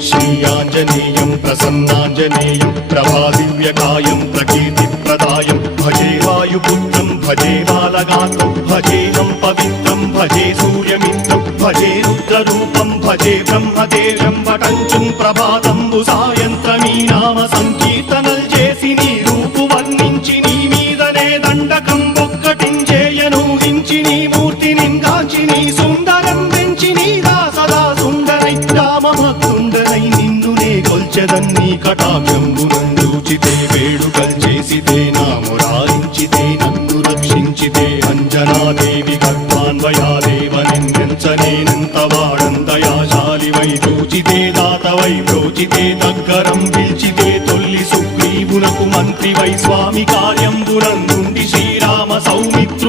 श्रीयाञ्जनेयं प्रसन्नाञ्जनेयं प्रभादिव्यकायं प्रकीर्तिप्रदायं भजे वायुपुत्रं भजे बालगात्रं भजेऽहं पवित्रं भजे सूर्यमित्रं भजे रुद्ररूपं भजे ब्रह्मदेवं वटञ्चुं ప్రభాతంబు సాయంత్రమీ నామ సంకీర్తనల్ చేసి నీ రూపు వర్ణించి నీ మీదనే దండకం ఒక్కటించేయనూహించి నీ మూర్తిని గాంచి నీ సుందరం పెంచి నీ దాసదా సుందరై రామభక్తుండనై నిన్నునే కొల్చెదన్ని కటాక్షంబునందూచితే వేడుకల్ చేసితే నా మురారించితే నన్ను రక్షించితే అంజనాదేవి గర్భాన్వయాదేవ నిన్నెంచనేనంత వాడందయాశాలివై చూచితే దాతవై బ్రోచితే దగ్గరం పిలిచితే తొల్లి సుగ్రీవునకు మంత్రివై స్వామి కార్యంబునందుండి శ్రీరామ సౌమిత్ర